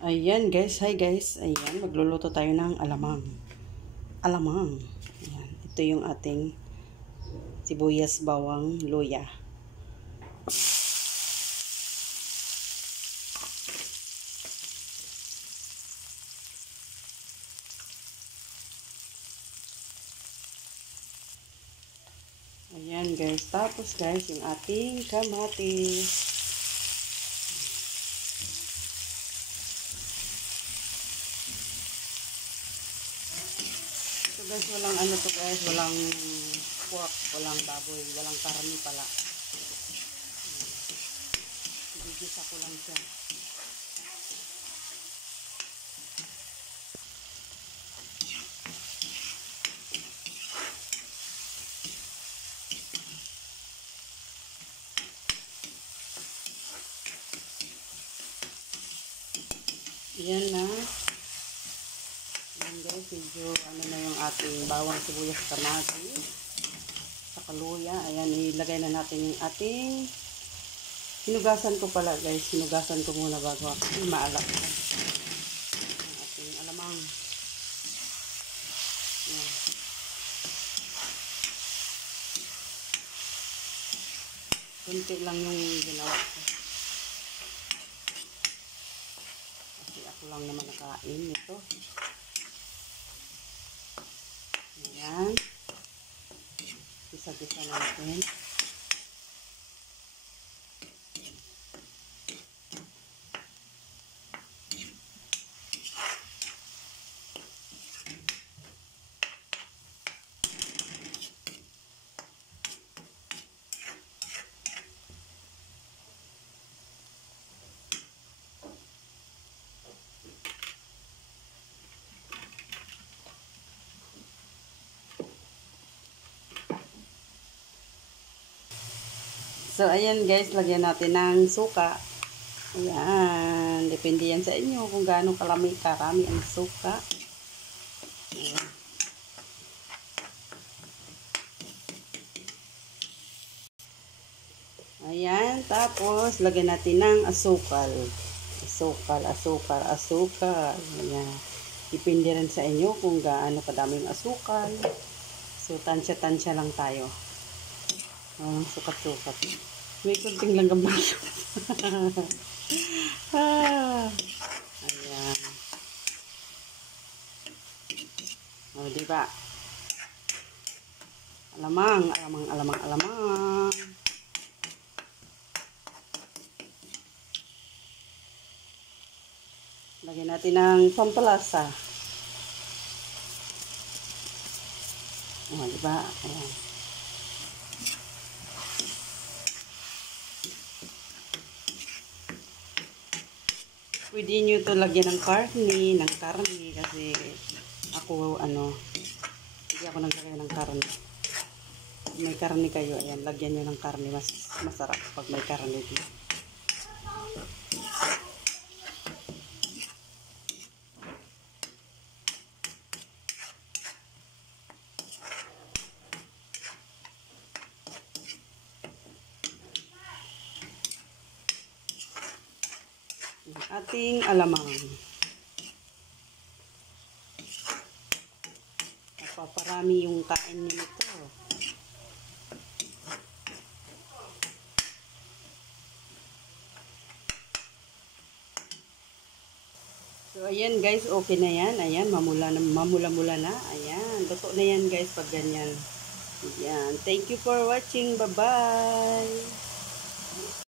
Ayan guys, hi guys. Ayan, magluluto tayo ng alamang. Alamang. Ayan, ito yung ating sibuyas, bawang, luya. Ayan guys, tapos guys, yung ating kamatis. Ito guys, walang ano to guys, walang pork, walang baboy, walang karni pala. Gigisa ko lang siya. Ayan na. Ayan guys, medyo ano na yung ating bawang, sibuyas, kamatis, saka luya. Ayan, ilagay na natin yung ating hinugasan ko pala guys. Hinugasan ko muna bago maalak ang ating alamang. Ayan. Kunti lang yung ginawa ko. Kasi ako lang naman nakain ito. Ayan. Gisa-gisa natin. So, ayan guys, lagyan natin ng suka. Ayan, depende yan sa inyo kung gaano karami ang suka. Ayan. Ayan, tapos lagyan natin ng asukal. Asukal. Ayan. Depende rin sa inyo kung gaano kadaming asukal. So, tansya-tansya lang tayo. Sukat-sukat. May kunting lang gamay. Ayan. O, diba? Alamang. Lagyan natin ng pampalasa. O, diba? Ayan. Pwede nyo ito lagyan ng karne kasi ako hindi ako naglagay ng karne. Kung may karne kayo, ayan, lagyan nyo ng karne, mas masarap pag may karne dito. Ating alamang. Napaparami yung kain nito. So, ayan guys, okay na yan. Ayan, mamula-mula na. Ayan, luto na yan guys pag ganyan. Ayan, thank you for watching. Bye-bye!